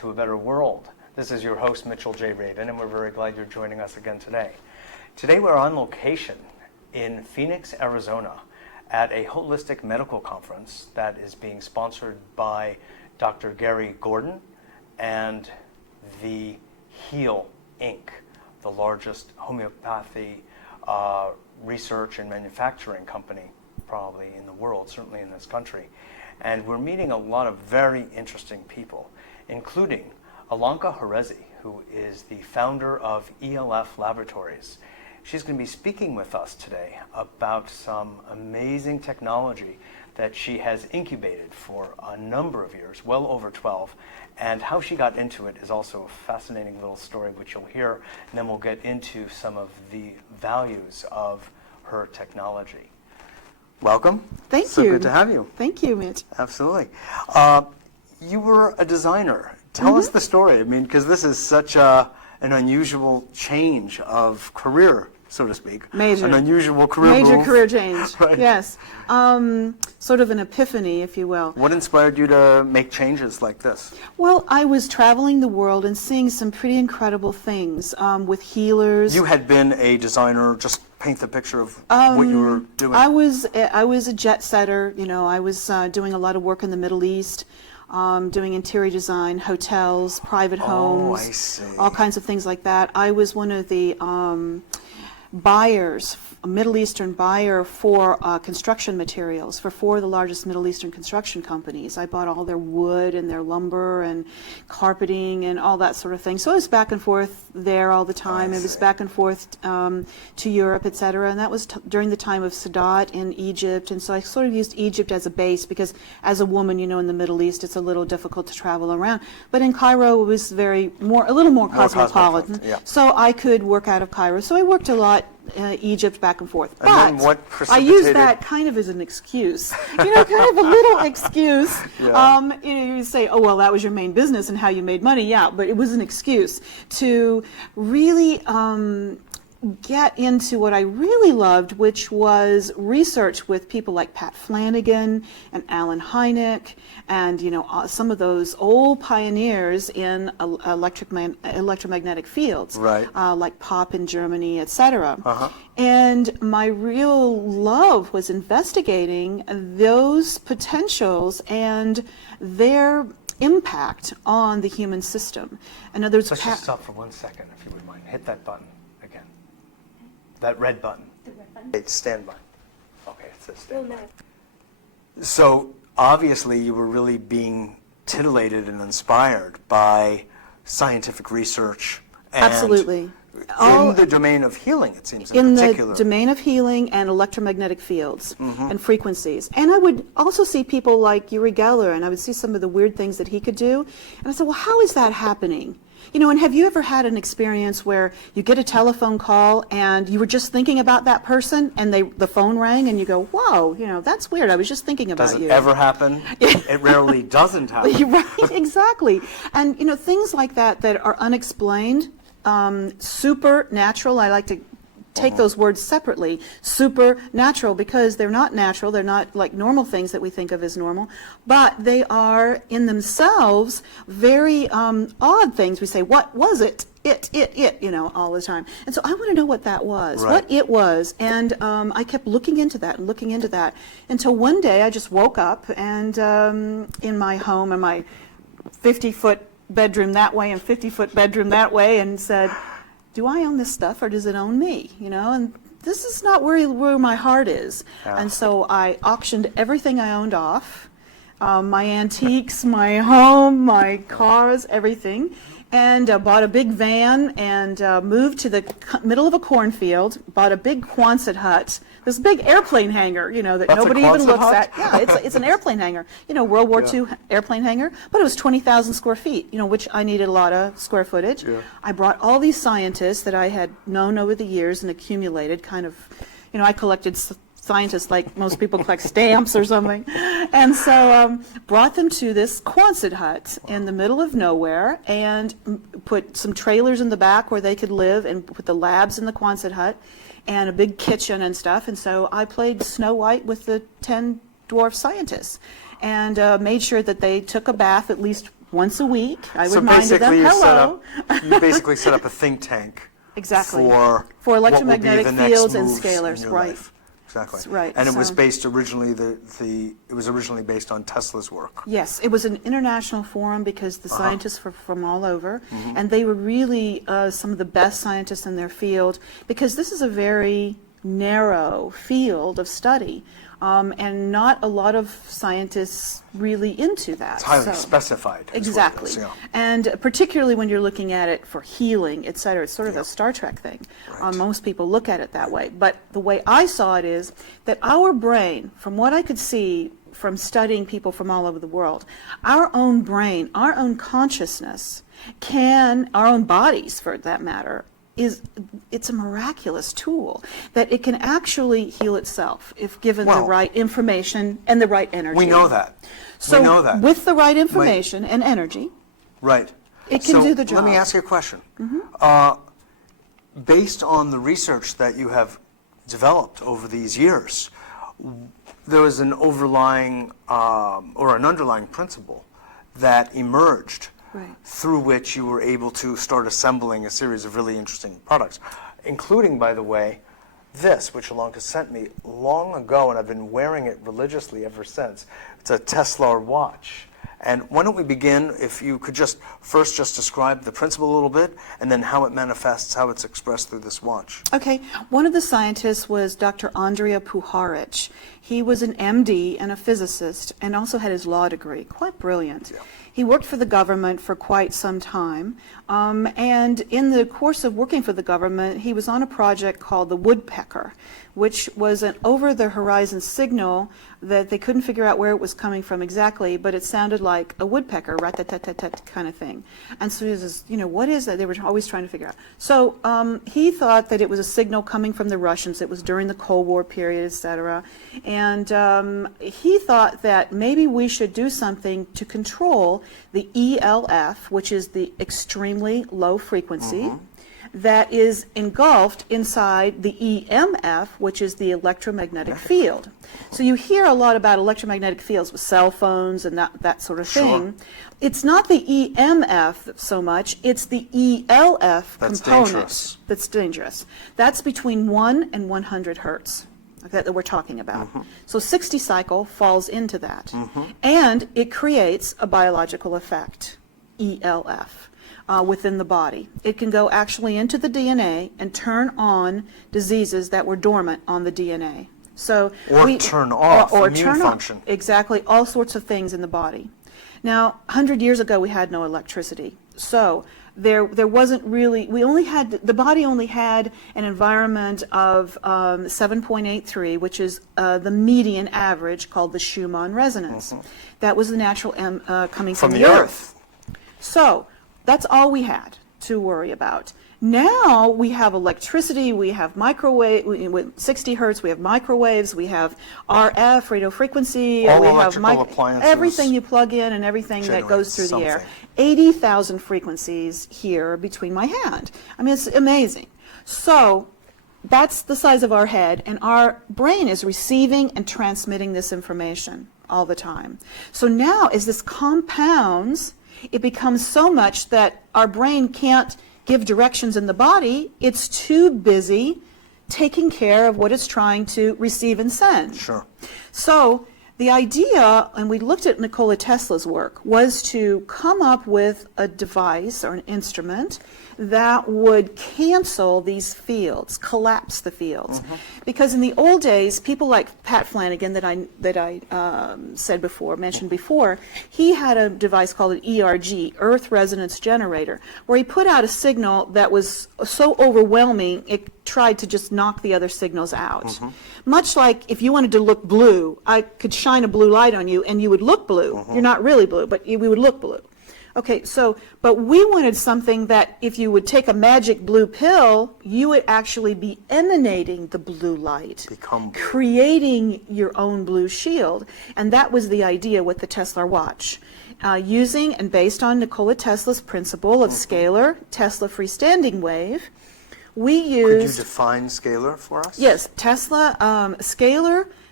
to a better world. This is your host, Mitchell J. Rabin, and we're very glad you're joining us again today. Today we're on location in Phoenix, Arizona, at a holistic medical conference that is being sponsored by Dr. Gary Gordon and the Heal Inc., the largest homeopathy research and manufacturing company probably in the world, certainly in this country. And we're meeting a lot of very interesting people, including Ilonka Harezi, who is the founder of ELF Laboratories. She's going to be speaking with us today about some amazing technology that she has incubated for a number of years, well over 12, and how she got into it is also a fascinating little story which you'll hear, and then we'll get into some of the values of her technology. Welcome. Thank you. So good to have you. Thank you, Mitch. Absolutely. You were a designer. Tell us the story. I mean, because this is such an unusual change of career, so to speak. Major. An unusual career Major move. career change. Right. Yes. Sort of an epiphany, if you will. What inspired you to make changes like this? Well, I was traveling the world and seeing some pretty incredible things with healers. You had been a designer. Just paint the picture of what you were doing. I was a jet setter. You know, I was doing a lot of work in the Middle East. Doing interior design, hotels, private homes, I see. all kinds of things like that. I was one of the buyers, a Middle Eastern buyer for construction materials for 4 of the largest Middle Eastern construction companies. I bought all their wood and their lumber and carpeting and all that sort of thing. So I was back and forth there all the time. It was back and forth to Europe, etc. And that was during the time of Sadat in Egypt. And so I sort of used Egypt as a base because as a woman, you know, in the Middle East, it's a little difficult to travel around. But in Cairo, it was a little more cosmopolitan. Yeah. So I could work out of Cairo. So I worked a lot Egypt back and forth. And then but what I use that kind of as an excuse, you know, kind of a little excuse. Yeah. You know, you say, oh, well, that was your main business and how you made money. Yeah, but it was an excuse to really get into what I really loved, which was research with people like Pat Flanagan and Alan Hynek and, you know, some of those old pioneers in electromagnetic fields, right. like Pop in Germany, etc. Uh-huh. And my real love was investigating those potentials and their impact on the human system. In other words, Let's just stop for 1 second, if you would mind. Hit that button. That red button. The red button? It's standby. Okay, it says standby. Well, no. So obviously you were really being titillated and inspired by scientific research. And absolutely. In the domain of healing, it seems, in particular. the domain of healing and electromagnetic fields and frequencies. And I would also see people like Uri Geller, and I would see some of the weird things that he could do. And I said, well, how is that happening? You know, and have you ever had an experience where you get a telephone call and you were just thinking about that person and the phone rang and you go, whoa, you know, that's weird. I was just thinking about you. Does it ever happen? It rarely doesn't happen. Right, exactly. And, you know, things like that are unexplained, supernatural. I like to take those words separately. Supernatural, because they're not natural. They're not like normal things that we think of as normal, but they are in themselves very odd things. We say, what was it? It, you know, all the time. And so I want to know what that was, right. what it was. And I kept looking into that and looking into that until one day I just woke up and in my home, in my 50-foot bedroom that way and 50-foot bedroom that way, and said, do I own this stuff or does it own me? You know, and this is not where my heart is. Yeah. And so I auctioned everything I owned off, my antiques, my home, my cars, everything, and bought a big van and moved to the middle of a cornfield, bought a big Quonset hut, this big airplane hangar, you know, that That's nobody even looks hut? at. Yeah, it's an airplane hangar, you know, World War II airplane hangar, but it was 20,000 square feet, you know, which I needed a lot of square footage. Yeah. I brought all these scientists that I had known over the years and accumulated kind of, you know, I collected scientists like most people collect stamps or something. And so brought them to this Quonset hut in the middle of nowhere and put some trailers in the back where they could live and put the labs in the Quonset hut and a big kitchen and stuff. And so I played Snow White with the 10 dwarf scientists and made sure that they took a bath at least once a week. I So reminded them, basically, hello. you basically set up a think tank. Exactly. For electromagnetic what will be the next fields and moves scalars, in your right. life. Exactly. Right. And it was So- based originally it was originally based on Tesla's work. Yes, it was an international forum because the scientists were from all over, Mm-hmm. and they were really some of the best scientists in their field, because this is a very narrow field of study, and not a lot of scientists really into that. It's highly So- specified. is what it Exactly. is, yeah. And particularly when you're looking at it for healing, et cetera, it's sort of a Star Trek thing. Right. Most people look at it that way. But the way I saw it is that our brain, from what I could see from studying people from all over the world, our own brain, our own consciousness our own bodies for that matter, it's a miraculous tool that it can actually heal itself if given the Well, right information and the right energy. We know that. So we know that. with the right information and energy, Right. it can do the job. Let me ask you a question. Based on the research that you have developed over these years, there was an overlying or an underlying principle that emerged Right. through which you were able to start assembling a series of really interesting products, including, by the way, this, which Ilonka sent me long ago, and I've been wearing it religiously ever since. It's a Teslar watch. And why don't we begin, if you could just first just describe the principle a little bit, and then how it manifests, how it's expressed through this watch. Okay, one of the scientists was Dr. Andrija Puharic. He was an MD and a physicist, and also had his law degree. Quite brilliant. Yeah. He worked for the government for quite some time, and in the course of working for the government, he was on a project called the Woodpecker, which was an over-the-horizon signal that they couldn't figure out where it was coming from exactly, but it sounded like a woodpecker, rat-tat-tat-tat kind of thing. And so he says, what is that? They were always trying to figure out. So he thought that it was a signal coming from the Russians. It was during the Cold War period, et cetera. And he thought that maybe we should do something to control the ELF, which is the extremely low frequency, that is engulfed inside the EMF, which is the electromagnetic field. So you hear a lot about electromagnetic fields with cell phones and that sort of thing. It's not the EMF so much, it's the ELF That's component dangerous. that's dangerous. That's between 1 and 100 hertz that we're talking about. So 60 cycle falls into that. And it creates a biological effect, ELF. Within the body. It can go actually into the DNA and turn on diseases that were dormant on the DNA. So Or turn off immune turn function. off, exactly, all sorts of things in the body. Now, 100 years ago, we had no electricity. So there wasn't really, the body only had an environment of 7.83, which is the median average called the Schumann resonance. That was the natural coming from the Earth. So that's all we had to worry about. Now we have electricity, we have microwave, with 60 hertz, we have microwaves, we have RF, radio frequency, All we have electrical appliances everything you plug in and everything that goes through the air. something. 80,000 frequencies here between my hand. I mean, it's amazing. So that's the size of our head, and our brain is receiving and transmitting this information all the time. So now as this compounds, it becomes so much that our brain can't give directions in the body. It's too busy taking care of what it's trying to receive and send. Sure. So the idea, and we looked at Nikola Tesla's work, was to come up with a device or an instrument that would cancel these fields, collapse the fields. Because in the old days, people like Pat Flanagan that I mentioned before, he had a device called an ERG, Earth Resonance Generator, where he put out a signal that was so overwhelming it tried to just knock the other signals out. Much like if you wanted to look blue, I could shine a blue light on you and you would look blue. You're not really blue, but we would look blue. Okay, but we wanted something that if you would take a magic blue pill, you would actually be emanating the blue light, Become blue. creating your own blue shield. And that was the idea with the Tesla watch. Using and based on Nikola Tesla's principle of scalar Tesla freestanding wave, we Could you used... define scalar for us? Yes, Tesla, scalar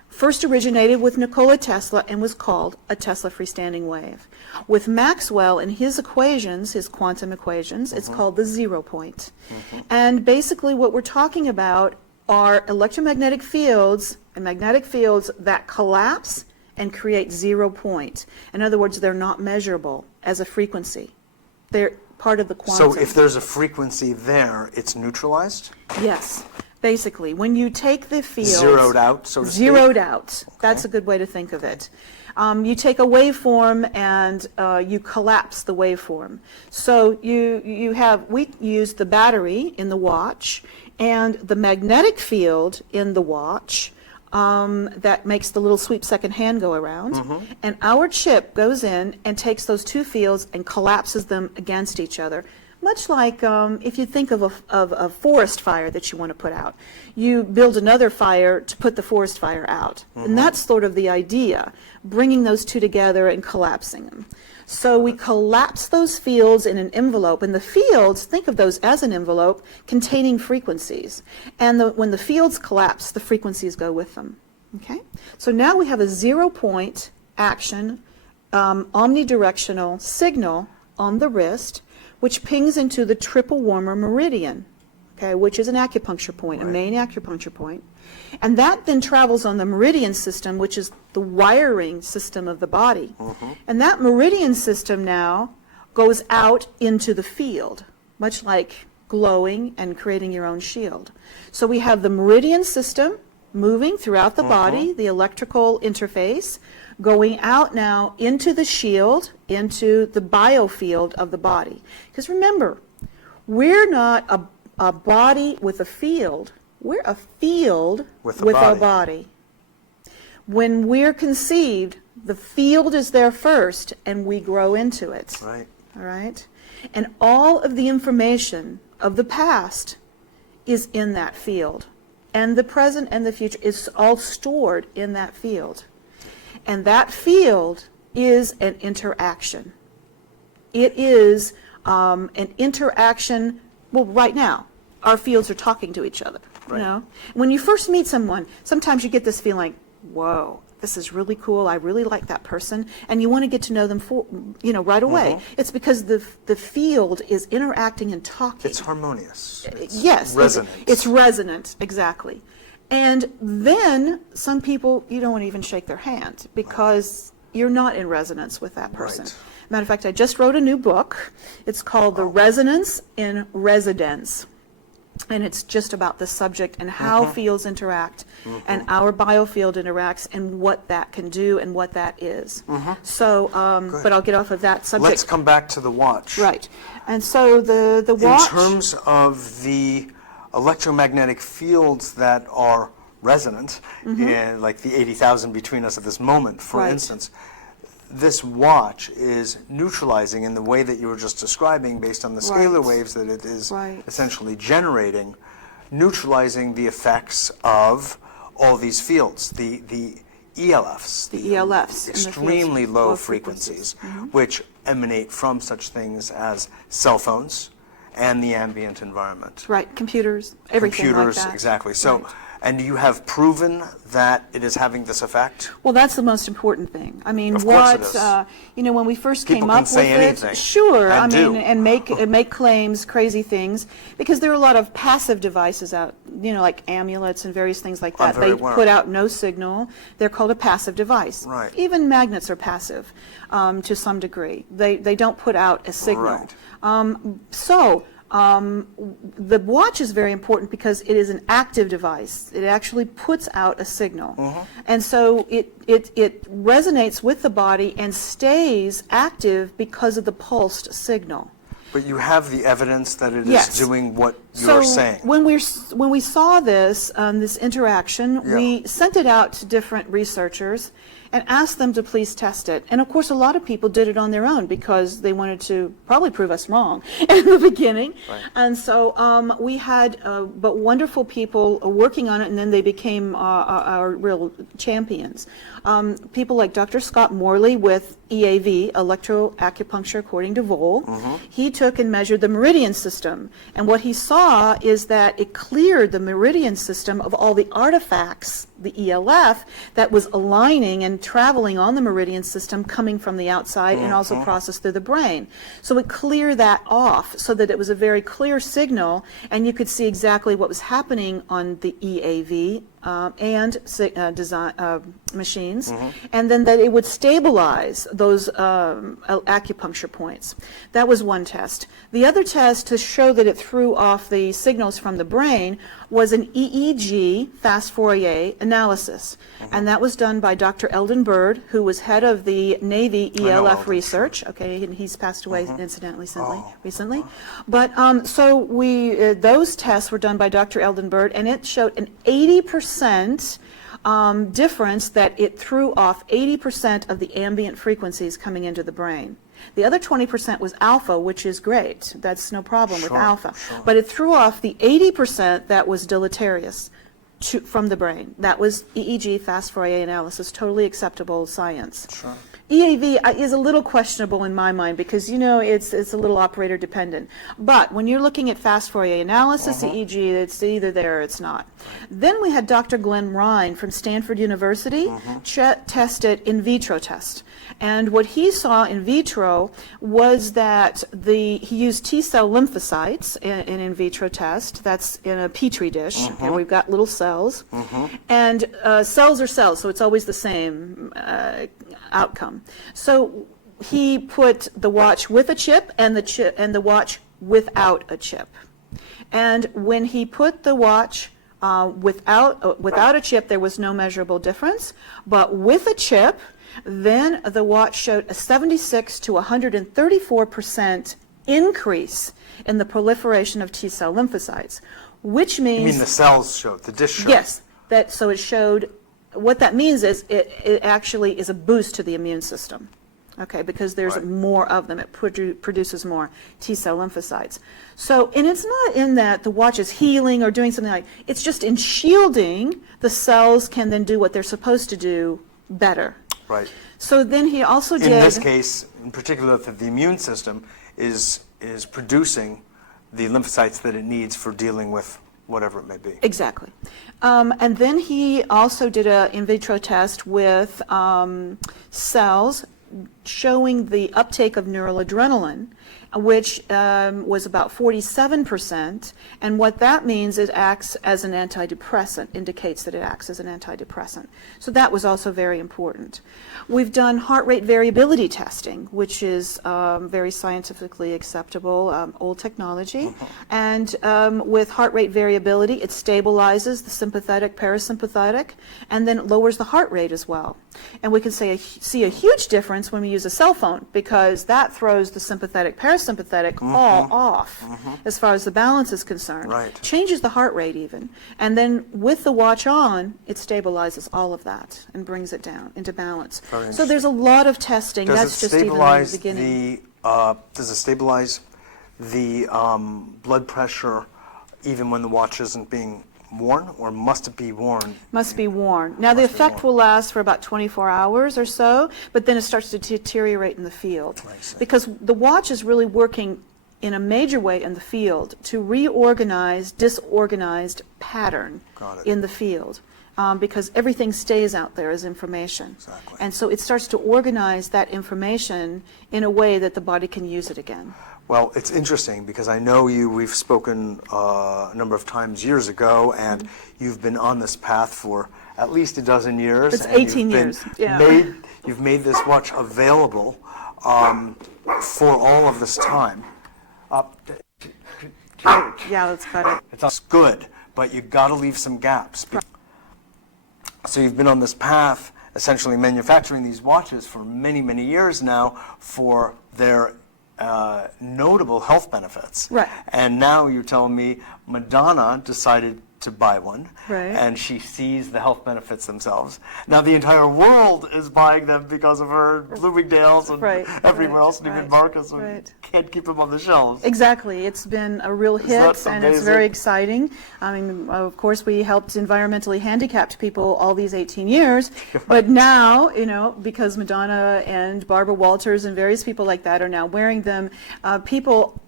first originated with Nikola Tesla and was called a Tesla freestanding wave. With Maxwell and his equations, his quantum equations, it's called the 0 point. And basically what we're talking about are electromagnetic fields and magnetic fields that collapse and create 0 point. In other words, they're not measurable as a frequency. They're part of the quantum. So if there's a frequency there, it's neutralized? Yes. Basically, when you take the fields... Zeroed out, so to speak? Zeroed out. Okay. That's a good way to think of it. You take a waveform and you collapse the waveform. So we use the battery in the watch and the magnetic field in the watch that makes the little sweep second hand go around. And our chip goes in and takes those two fields and collapses them against each other. Much like if you think of a forest fire that you want to put out. You build another fire to put the forest fire out. And that's sort of the idea, bringing those two together and collapsing them. So we collapse those fields in an envelope, and the fields, think of those as an envelope containing frequencies. And when the fields collapse, the frequencies go with them. Okay? So now we have a 0 point action, omnidirectional signal on the wrist, which pings into the triple warmer meridian, okay, which is an acupuncture point, a main acupuncture point. And that then travels on the meridian system, which is the wiring system of the body. And that meridian system now goes out into the field, much like glowing and creating your own shield. So we have the meridian system moving throughout the body, the electrical interface, going out now into the shield, into the biofield of the body. Because remember, we're not a body with a field. We're a field with our body. When we're conceived, the field is there first, and we grow into it. Right. All right? And all of the information of the past is in that field. And the present and the future is all stored in that field. And that field is an interaction. It is an interaction, well, right now, our fields are talking to each other. Right. You know? When you first meet someone, sometimes you get this feeling, whoa, this is really cool, I really like that person, and you want to get to know them right away. It's because the field is interacting and talking. It's harmonious. Yes. Resonant. It's resonant, exactly. And then some people, you don't want to even shake their hand because you're not in resonance with that person. Right. Matter of fact, I just wrote a new book. It's called The Resonance in Residence. And it's just about the subject and how fields interact and our biofield interacts and what that can do and what that is. So, but I'll get off of that subject. Let's come back to the watch. Right. And so the watch... In terms of the electromagnetic fields that are resonant, like the 80,000 between us at this moment, for instance, this watch is neutralizing in the way that you were just describing based on the scalar waves that it is essentially generating, neutralizing the effects of all these fields, the ELFs, the ELFs, extremely low frequencies, which emanate from such things as cell phones and the ambient environment. Right, computers, everything like that. Exactly. So, and you have proven that it is having this effect? Well, that's the most important thing. I mean, of course it is. When we first People came up can say with anything, it, sure, and make claims, crazy things, because there are a lot of passive devices out, like amulets and various things like that. They put out no signal. They're called a passive device. Right. Even magnets are passive to some degree. They don't put out a signal. Right. The watch is very important because it is an active device. It actually puts out a signal. And so it resonates with the body and stays active because of the pulsed signal. But you have the evidence that it is doing what you're saying. When we saw this interaction, we sent it out to different researchers and asked them to please test it. And of course, a lot of people did it on their own because they wanted to probably prove us wrong in the beginning. Right. And so we had but wonderful people working on it, and then they became our real champions. People like Dr. Scott Morley with EAV, electro-acupuncture according to Vol. He took and measured the meridian system. And what he saw is that it cleared the meridian system of all the artifacts the ELF that was aligning and traveling on the meridian system coming from the outside and also processed through the brain. So it cleared that off so that it was a very clear signal, and you could see exactly what was happening on the EAV and machines, and then that it would stabilize those acupuncture points. That was one test. The other test to show that it threw off the signals from the brain was an EEG fast Fourier analysis, and that was done by Dr. Eldon Bird, who was head of the Navy ELF research. Okay, and he's passed away incidentally recently. But so those tests were done by Dr. Eldon Bird, and it showed an 80% difference, that it threw off 80% of the ambient frequencies coming into the brain. The other 20% was alpha, which is great. That's no problem with alpha. But it threw off the 80% that was deleterious from the brain. That was EEG fast Fourier analysis, totally acceptable science. EAV is a little questionable in my mind because, you know, it's a little operator dependent. But when you're looking at fast Fourier analysis, EEG, it's either there or it's not. Then we had Dr. Glenn Ryan from Stanford University tested in vitro test. And what he saw in vitro was that he used T-cell lymphocytes in vitro test. That's in a Petri dish, and we've got little cells. And cells are cells, so it's always the same outcome. So he put the watch with a chip and the watch without a chip. And when he put the watch without a chip, there was no measurable difference. But with a chip, then the watch showed a 76 to 134% increase in the proliferation of T-cell lymphocytes, which means... You mean the cells showed, the dish showed? Yes. So it showed, what that means is it actually is a boost to the immune system, okay, because there's more of them. It produces more T-cell lymphocytes. So, and it's not in that the watch is healing or doing something like, it's just in shielding, the cells can then do what they're supposed to do better. Right. So then he also did... In this case, in particular, that the immune system is producing the lymphocytes that it needs for dealing with whatever it may be. Exactly. And then he also did an in vitro test with cells showing the uptake of neuroadrenaline, which was about 47%, and what that means is it acts as an antidepressant, indicates that it acts as an antidepressant. So that was also very important. We've done heart rate variability testing, which is very scientifically acceptable, old technology, and with heart rate variability, it stabilizes the sympathetic, parasympathetic, and then it lowers the heart rate as well. And we can see a huge difference when we use a cell phone, because that throws the sympathetic, parasympathetic all off as far as the balance is concerned. Right. Changes the heart rate even. And then with the watch on, it stabilizes all of that and brings it down into balance. So there's a lot of testing. That's just even the beginning. Does it stabilize the blood pressure even when the watch isn't being worn, or must it be worn? Must be worn. Now the effect will last for about 24 hours or so, but then it starts to deteriorate in the field. Because the watch is really working in a major way in the field to reorganize disorganized pattern in the field. Because everything stays out there as information. Exactly. And so it starts to organize that information in a way that the body can use it again. Well, it's interesting because I know we've spoken a number of times years ago, and you've been on this path for at least a dozen years. It's 18 years. You've made this watch available for all of this time. Yeah, let's cut it. It's good, but you've got to leave some gaps. So you've been on this path, essentially manufacturing these watches for many, many years now for their notable health benefits. Right. And now you're telling me Madonna decided to buy one, and she sees the health benefits themselves. Now the entire world is buying them because of her Bloomingdale's and everywhere else, Neiman Marcus, can't keep them on the shelves. Exactly. It's been a real hit, and it's very exciting. I mean, of course, we helped environmentally handicapped people all these 18 years, but now, you know, because Madonna and Barbara Walters and various people like that are now wearing them, people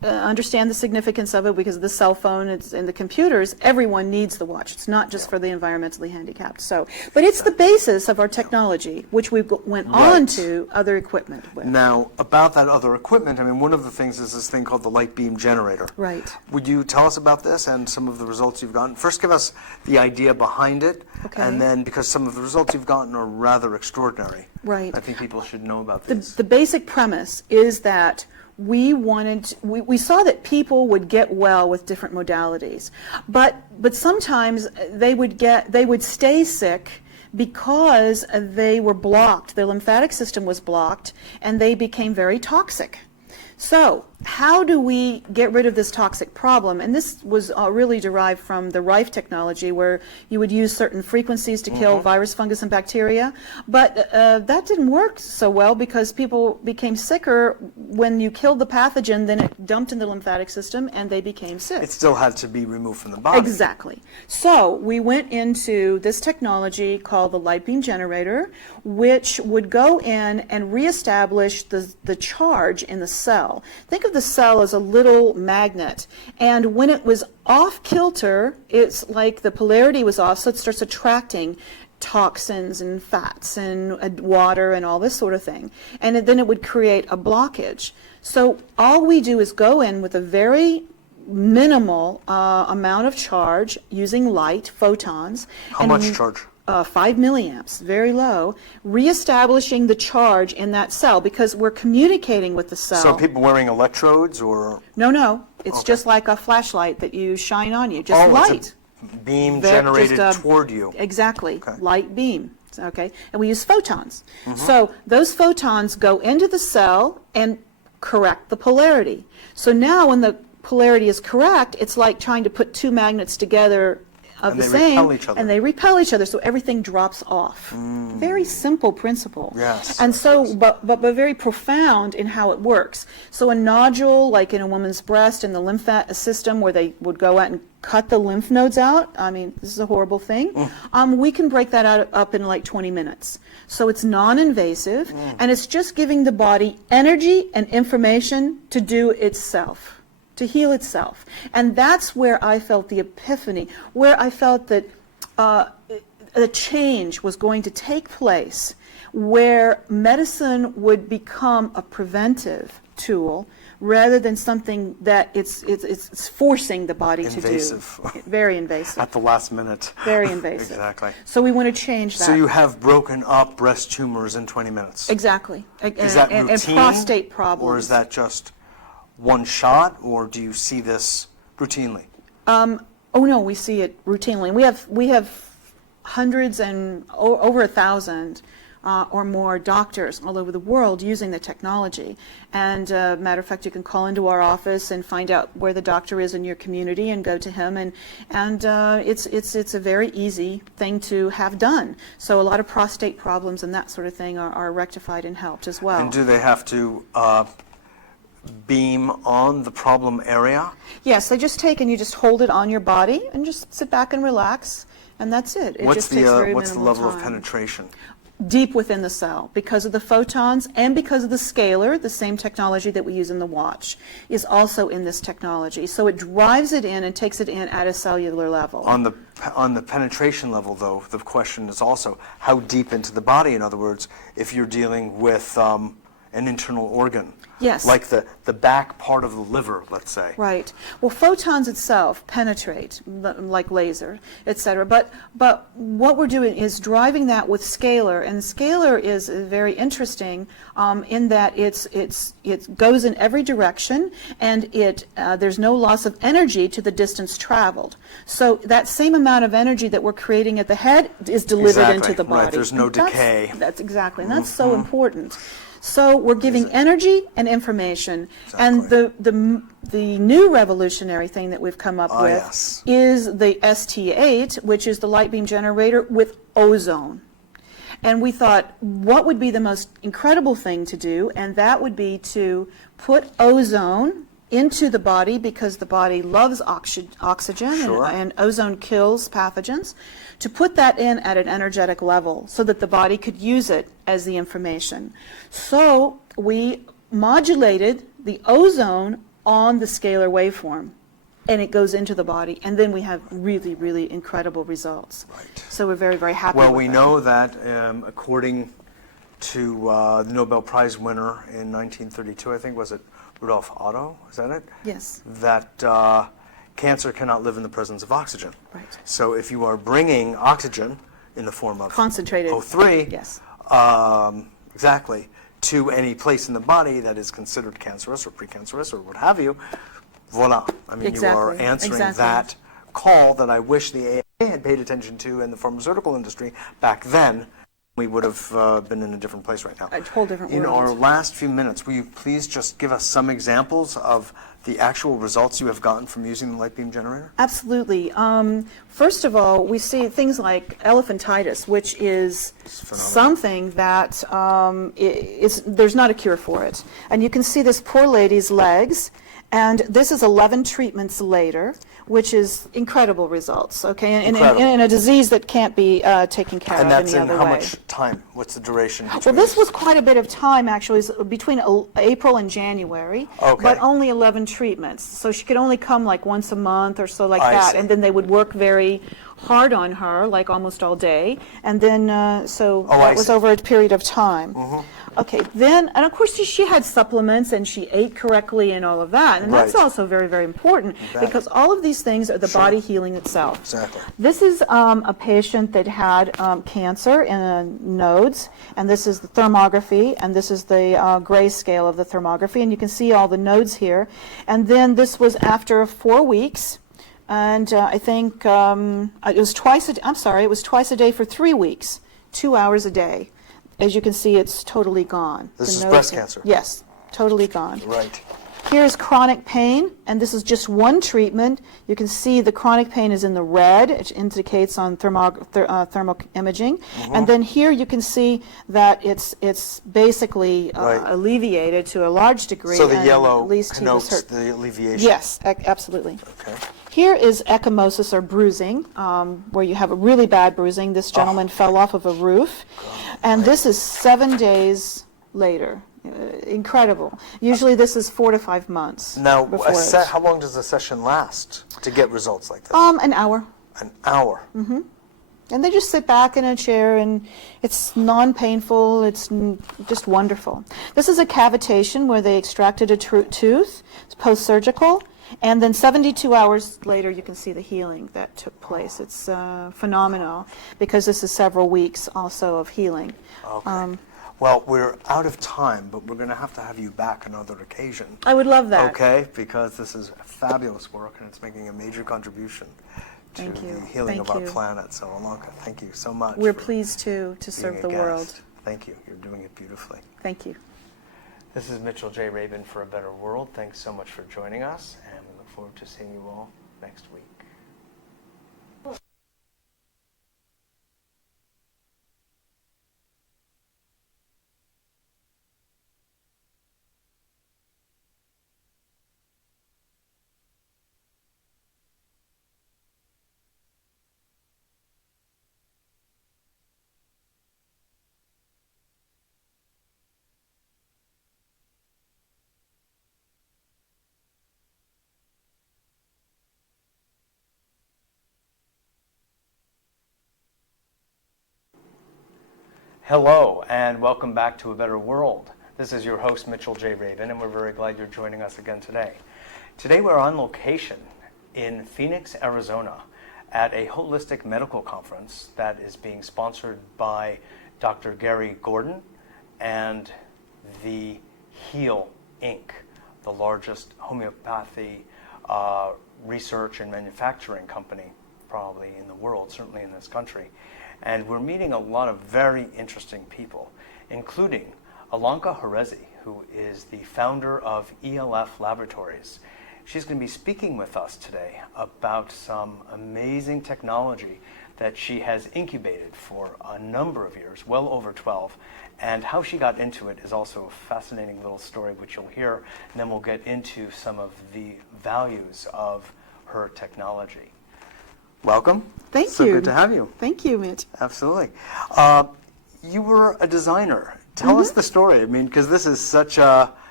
understand the significance of it because of the cell phone and the computers. Everyone needs the watch. It's not just for the environmentally handicapped. So, but it's the basis of our technology, which we went on to other equipment with. Now, about that other equipment, I mean, one of the things is this thing called the light beam generator. Right. Would you tell us about this and some of the results you've gotten? First, give us the idea behind it, Okay. and then, because some of the results you've gotten are rather extraordinary. Right. I think people should know about these. The basic premise is that we saw that people would get well with different modalities, but sometimes they would stay sick because they were blocked. Their lymphatic system was blocked, and they became very toxic. So how do we get rid of this toxic problem? And this was really derived from the Rife technology, where you would use certain frequencies to kill virus, fungus, and bacteria. But that didn't work so well because people became sicker. When you killed the pathogen, then it dumped in the lymphatic system, and they became sick. It still had to be removed from the body. Exactly. So we went into this technology called the light beam generator, which would go in and reestablish the charge in the cell. Think of the cell as a little magnet, and when it was off kilter, it's like the polarity was off, so it starts attracting toxins and fats and water and all this sort of thing, and then it would create a blockage. So all we do is go in with a very minimal amount of charge using light, photons. How much charge? 5 milliamps, very low, reestablishing the charge in that cell because we're communicating with the cell. So people wearing electrodes or? No, it's just like a flashlight that you shine on you, just light. It's a beam generated toward you. Exactly, light beam. Okay, and we use photons. So those photons go into the cell and correct the polarity. So now when the polarity is correct, it's like trying to put two magnets together of the same, and they repel each other, so everything drops off. Very simple principle. Yes. And so, but very profound in how it works. So a nodule, like in a woman's breast, in the lymphatic system, where they would go out and cut the lymph nodes out, I mean, this is a horrible thing, we can break that up in like 20 minutes. So it's non-invasive, and it's just giving the body energy and information to do itself, to heal itself. And that's where I felt the epiphany, where I felt that a change was going to take place, where medicine would become a preventive tool rather than something that it's forcing the body to do. Invasive. Very invasive. At the last minute. Very invasive. Exactly. So we want to change that. So you have broken up breast tumors in 20 minutes. Exactly. Is that routine? And prostate problems. Or is that just one shot, or do you see this routinely? Oh no, we see it routinely. We have hundreds and over 1,000 or more doctors all over the world using the technology. And matter of fact, you can call into our office and find out where the doctor is in your community and go to him. And it's a very easy thing to have done. So a lot of prostate problems and that sort of thing are rectified and helped as well. And do they have to beam on the problem area? Yes, they just take and you just hold it on your body and just sit back and relax, and that's it. What's the level of penetration? Deep within the cell, because of the photons and because of the scalar, the same technology that we use in the watch is also in this technology. So it drives it in and takes it in at a cellular level. On the penetration level, though, the question is also how deep into the body. In other words, if you're dealing with an internal organ. Yes. Like the back part of the liver, let's say. Right. Well, photons itself penetrate, like laser, etc. But what we're doing is driving that with scalar, and scalar is very interesting in that it goes in every direction, and there's no loss of energy to the distance traveled. So that same amount of energy that we're creating at the head is delivered into the body. Right. There's no decay. That's exactly, and that's so important. So we're giving energy and information, and the new revolutionary thing that we've come up with is the ST8, which is the light beam generator with ozone. And we thought, what would be the most incredible thing to do? And that would be to put ozone into the body, because the body loves oxygen, and ozone kills pathogens, to put that in at an energetic level so that the body could use it as the information. So we modulated the ozone on the scalar waveform, and it goes into the body, and then we have really, really incredible results. Right. So we're very, very happy Well, with we that. know that according to the Nobel Prize winner in 1932, I think, was it Rudolf Otto? Is that it? Yes. That cancer cannot live in the presence of oxygen. Right. So if you are bringing oxygen in the form of Concentrated. O3, Yes. Exactly, to any place in the body that is considered cancerous or precancerous or what have you, voila. I mean, you are Exactly. answering Exactly. that call that I wish the AA had paid attention to in the pharmaceutical industry back then. We would have been in a different place right now. A whole different In world. our last few minutes, will you please just give us some examples of the actual results you have gotten from using the light beam generator? Absolutely. First of all, we see things like elephantitis, which is something that there's not a cure for it. And you can see this poor lady's legs, and this is 11 treatments later, which is incredible results, okay, in a disease that can't be taken care of And that's any in other how way. much time? What's the duration? Well, this was quite a bit of time, actually. It was between April and January, Okay. but only 11 treatments. So she could only come like once a month or so like I that, see. and then they would work very hard on her, like almost all day, and then so I that was see. over a period of time. Okay, then, and of course she had supplements and she ate correctly and all of that, and that's Right. also very, very important bet. because all of these things are the body healing itself. Exactly. This is a patient that had cancer in nodes, and this is the thermography, and this is the gray scale of the thermography, and you can see all the nodes here. And then this was after 4 weeks, and I think it was twice a day for 3 weeks, 2 hours a day. As you can see, it's totally gone. This The is nodes breast are- cancer. Yes, totally gone. Right. Here's chronic pain, and this is just one treatment. You can see the chronic pain is in the red, which indicates on thermal imaging. And then here you can see that it's basically Right. alleviated to a large degree. So the and yellow at least he was connotes hurt. the alleviation. Yes, absolutely. Okay. Here is ecchymosis or bruising, where you have a really bad bruising. This gentleman fell off of a roof, and this is 7 days later. Incredible. Usually this is 4 to 5 months. Now, before how long does a session last to get results like this? an hour. An hour. And they just sit back in a chair, and it's non-painful. It's just wonderful. This is a cavitation where they extracted a tooth. It's post-surgical. And then 72 hours later, you can see the healing that took place. It's phenomenal because this is several weeks also of healing. Okay. Well, we're out of time, but we're going to have you back another occasion. I would love that. Okay, because this is fabulous work and it's making a major contribution to Thank you. the healing Thank of our you. planet. So, Ilonka, thank you so much. We're for pleased to being serve a the guest. world. Thank you. You're doing it beautifully. Thank you. This is Mitchell J. Rabin for A Better World. Thanks so much for joining us, and we look forward to seeing you all next week. Hello, and welcome back to A Better World. This is your host, Mitchell J. Rabin, and we're very glad you're joining us again today. Today we're on location in Phoenix, Arizona, at a holistic medical conference that is being sponsored by Dr. Gary Gordon and the Heal Inc., the largest homeopathy research and manufacturing company probably in the world, certainly in this country. And we're meeting a lot of very interesting people, including Ilonka Harezi, who is the founder of ELF Laboratories. She's going to be speaking with us today about some amazing technology that she has incubated for a number of years, well over 12, and how she got into it is also a fascinating little story, which you'll hear, and then we'll get into some of the values of her technology. Welcome. Thank you. So good to have you. Thank you, Mitch. Absolutely. You were a designer. Tell us the story. I mean, because this is such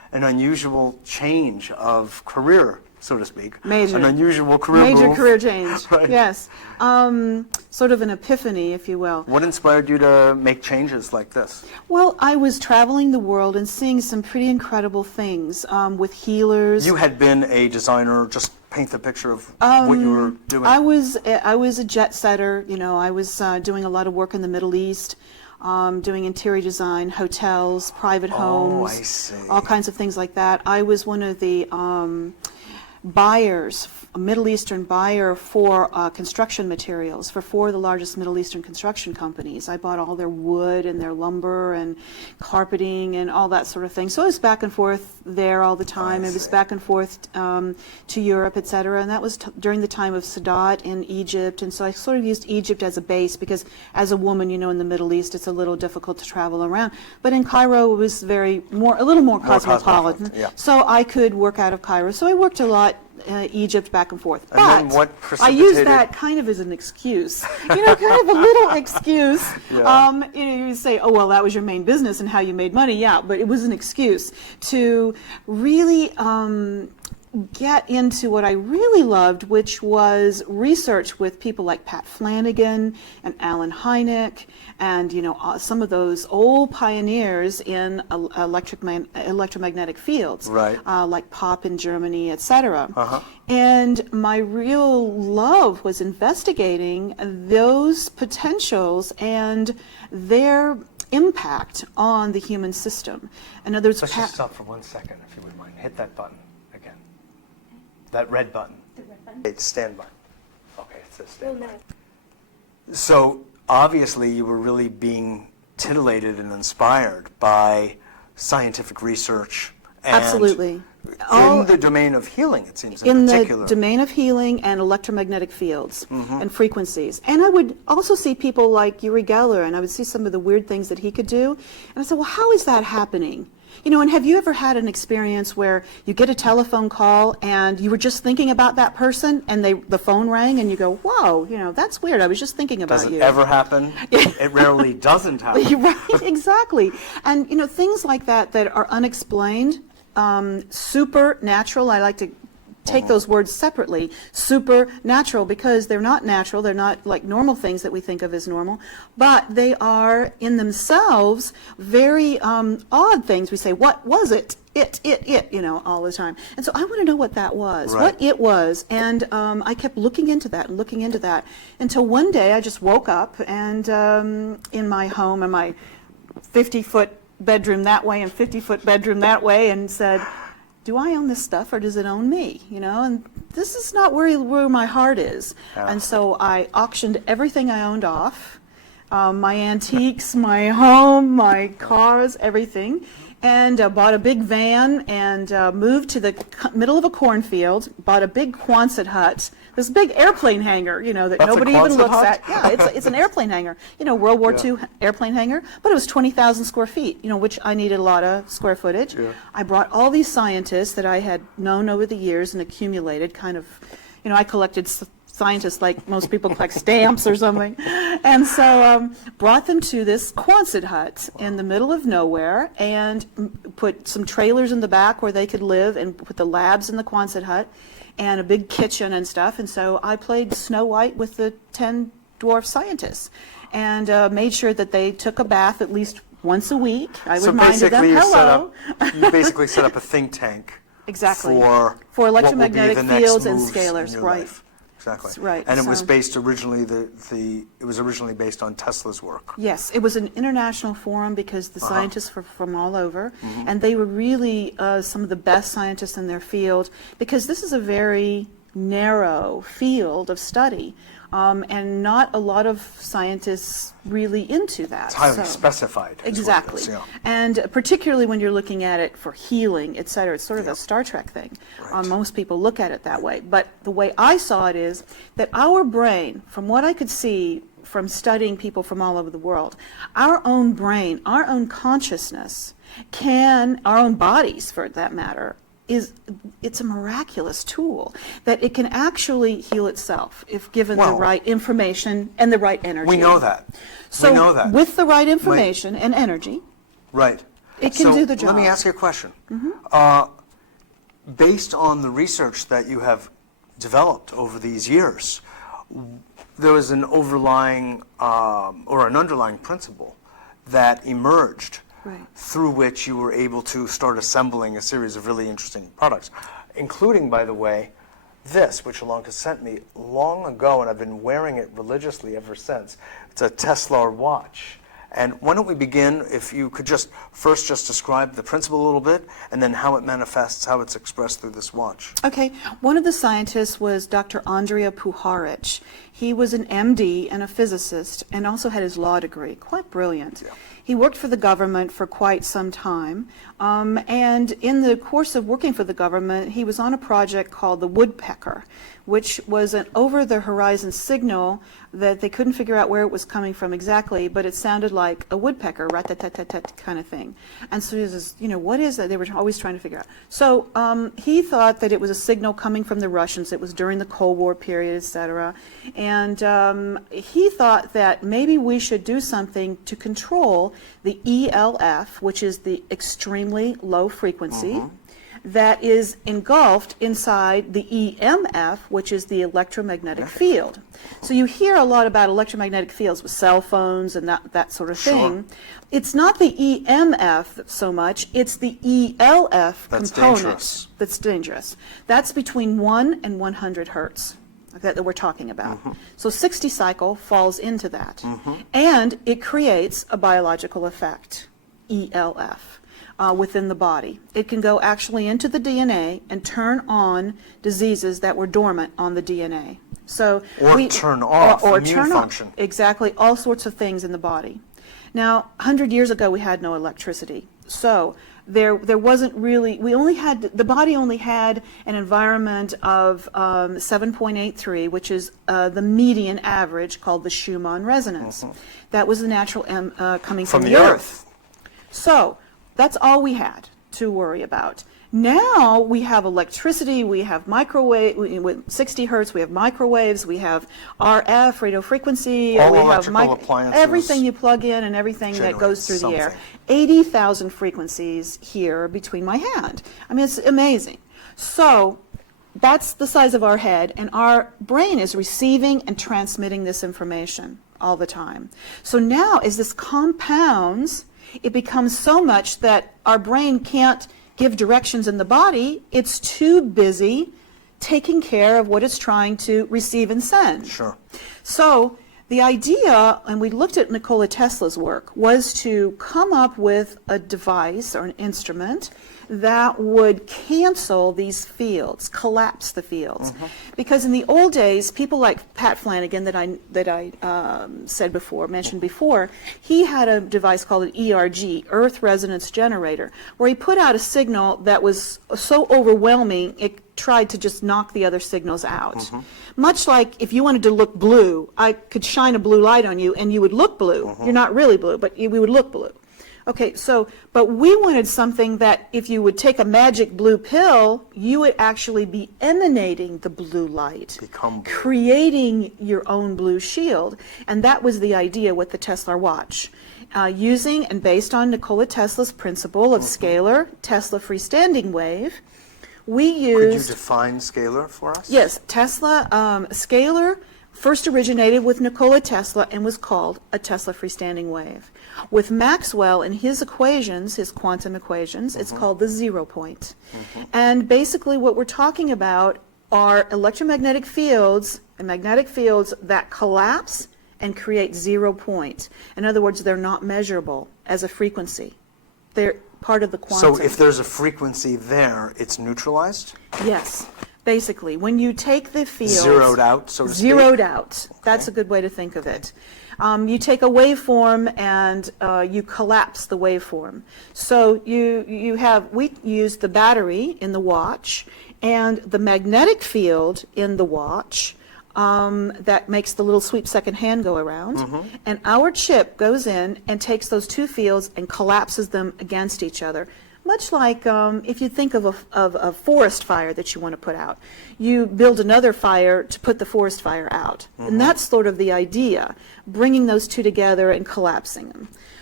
an unusual change of career, so to speak. Major. An unusual career Major move. career change, Right. yes. Sort of an epiphany, if you will. What inspired you to make changes like this? Well, I was traveling the world and seeing some pretty incredible things with healers. You had been a designer, just paint the picture of what you were doing. I was a jet setter. You know, I was doing a lot of work in the Middle East, doing interior design, hotels, private homes, I see. all kinds of things like that. I was one of the buyers, a Middle Eastern buyer for construction materials for 4 of the largest Middle Eastern construction companies. I bought all their wood and their lumber and carpeting and all that sort of thing. So I was back and forth there all the time. I was back and forth to Europe, et cetera. And that was during the time of Sadat in Egypt. And so I sort of used Egypt as a base because as a woman, you know, in the Middle East, it's a little difficult to travel around. But in Cairo, it was a little more cosmopolitan. Yeah. So I could work out of Cairo. So I worked a lot Egypt back and forth. And then But what I use precipitated- that kind of as an excuse, you know, kind of a little excuse. Yeah. You know, you say, oh, well, that was your main business and how you made money. Yeah, but it was an excuse to really get into what I really loved, which was research with people like Pat Flanagan and Alan Hynek and, you know, some of those old pioneers in electromagnetic fields, Right. like Pop in Germany, etc. Uh-huh. And my real love was investigating those potentials and their impact on the human system. In other words, Let's just stop for 1 second, if you would mind. Hit that button again. That red button. The red button? It's standby. Okay, it says Well, standby. no. So obviously you were really being titillated and inspired by scientific research and Absolutely. in the domain of healing, it seems, in particular. the domain of healing and electromagnetic fields Mm-hmm. and frequencies. And I would also see people like Uri Geller, and I would see some of the weird things that he could do. And I said, well, how is that happening? You know, and have you ever had an experience where you get a telephone call and you were just thinking about that person and the phone rang and you go, whoa, you know, that's weird. I was just thinking about Does it you. ever happen? It rarely doesn't happen. You're right, exactly. And, you know, things like that that are unexplained, supernatural, I like to take those words separately, supernatural, because they're not natural, they're not like normal things that we think of as normal, but they are in themselves very odd things. We say, what was it? It, you know, all the time. And so I want to know what that was, Right. what it was. And I kept looking into that and looking into that until one day I just woke up and in my home, in my 50-foot bedroom that way and 50-foot bedroom that way, and said, do I own this stuff or does it own me? You know, and this is not where my heart is. Yeah. And so I auctioned everything I owned off, my antiques, my home, my cars, everything, and bought a big van and moved to the middle of a cornfield, bought a big Quonset hut, this big airplane hangar, you know, that That's a nobody even Quonset looks hut? at. Yeah, it's an airplane hangar, you know, World War Yeah. II airplane hangar, but it was 20,000 square feet, you know, which I needed a lot of square footage. Yeah. I brought all these scientists that I had known over the years and accumulated kind of, you know, I collected scientists like most people collect stamps or something. And so brought them to this Quonset hut in the middle of nowhere and put some trailers in the back where they could live and put the labs in the Quonset hut and a big kitchen and stuff. And so I played Snow White with the 10 dwarf scientists and made sure that they took a bath at least once a week. I So reminded them, hello. you basically set up a think tank Exactly. for For what will be electromagnetic the next fields and moves scalars, in your right. life. Exactly. Right, And it was so- based originally it was originally based on Tesla's work. Yes, it was an international forum because the scientists were from all over, Mm-hmm. and they were really some of the best scientists in their field, because this is a very narrow field of study, and not a lot of scientists really into that. It's highly So- specified. is what it Exactly. is, yeah. And particularly when you're looking at it for healing, et cetera, it's sort of a Star Trek thing. Right. Most people look at it that way. But the way I saw it is that our brain, from what I could see from studying people from all over the world, our own brain, our own consciousness our own bodies for that matter, it's a miraculous tool that it can actually heal itself if given the Well, right information and the right energy. We know that. So we know that. with the right information and energy, Right. It can do the job. Let me ask you a question. Based on the research that you have developed over these years, there was an overlying or an underlying principle that emerged through which you were able to start assembling a series of really interesting products, including, by the way, this, which Ilonka sent me long ago, and I've been wearing it religiously ever since. It's a Tesla watch. And why don't we begin, if you could just first just describe the principle a little bit, and then how it manifests, how it's expressed through this watch. Okay. One of the scientists was Dr. Andrija Puharic. He was an MD and a physicist, and also had his law degree. Quite brilliant. Yeah. He worked for the government for quite some time, and in the course of working for the government, he was on a project called the Woodpecker, which was an over-the-horizon signal that they couldn't figure out where it was coming from exactly, but it sounded like a woodpecker, rat-tat-tat-tat kind of thing. And so he says, what is that? They were always trying to figure out. So he thought that it was a signal coming from the Russians. It was during the Cold War period, etc. And he thought that maybe we should do something to control the ELF, which is the extremely low frequency, that is engulfed inside the EMF, which is the electromagnetic field. So you hear a lot about electromagnetic fields with cell phones and that sort of thing. It's not the EMF so much, it's the ELF component that's dangerous. That's between 1 and 100 hertz that we're talking about. So 60 cycle falls into that. And it creates a biological effect, ELF. Within the body. It can go actually into the DNA and turn on diseases that were dormant on the DNA. So turn off immune function. Exactly, all sorts of things in the body. Now, 100 years ago, we had no electricity. So there wasn't really, the body only had an environment of 7.83, which is the median average called the Schumann resonance. That was the natural coming from the Earth. So that's all we had to worry about. Now we have electricity, we have microwave, with 60 hertz, we have microwaves, we have RF, radio frequency, all we have appliances, everything you plug in and everything that goes through the air. 80,000 frequencies here between my hand. I mean, it's amazing. So that's the size of our head, and our brain is receiving and transmitting this information all the time. So now as this compounds, it becomes so much that our brain can't give directions in the body. It's too busy taking care of what it's trying to receive and send. So the idea, and we looked at Nicola Tesla's work, was to come up with a device or an instrument that would cancel these fields, collapse the fields. Because in the old days, people like Pat Flanagan that I mentioned before, he had a device called an ERG, Earth Resonance Generator, where he put out a signal that was so overwhelming it tried to just knock the other signals out. Much like if you wanted to look blue, I could shine a blue light on you and you would look blue. You're not really blue, but we would look blue. Okay, but we wanted something that if you would take a magic blue pill, you would actually be emanating the blue light, creating your own blue shield. And that was the idea with the Tesla watch. Using and based on Nikola Tesla's principle of scalar Tesla freestanding wave, we used... Could you define scalar for us? Yes, Tesla, scalar first originated with Nikola Tesla and was called a Tesla freestanding wave. With Maxwell and his equations, his quantum equations, it's called the 0 point. And basically what we're talking about are electromagnetic fields and magnetic fields that collapse and create 0 point. In other words, they're not measurable as a frequency. They're part of the quantum. So if there's a frequency there, it's neutralized? Yes. Basically, when you take the field... Zeroed out, so to speak? Zeroed out. Okay. That's a good way to think of it. You take a waveform and you collapse the waveform. So we use the battery in the watch and the magnetic field in the watch that makes the little sweep second hand go around. And our chip goes in and takes those two fields and collapses them against each other. Much like if you think of a forest fire that you want to put out. You build another fire to put the forest fire out. And that's sort of the idea, bringing those two together and collapsing them.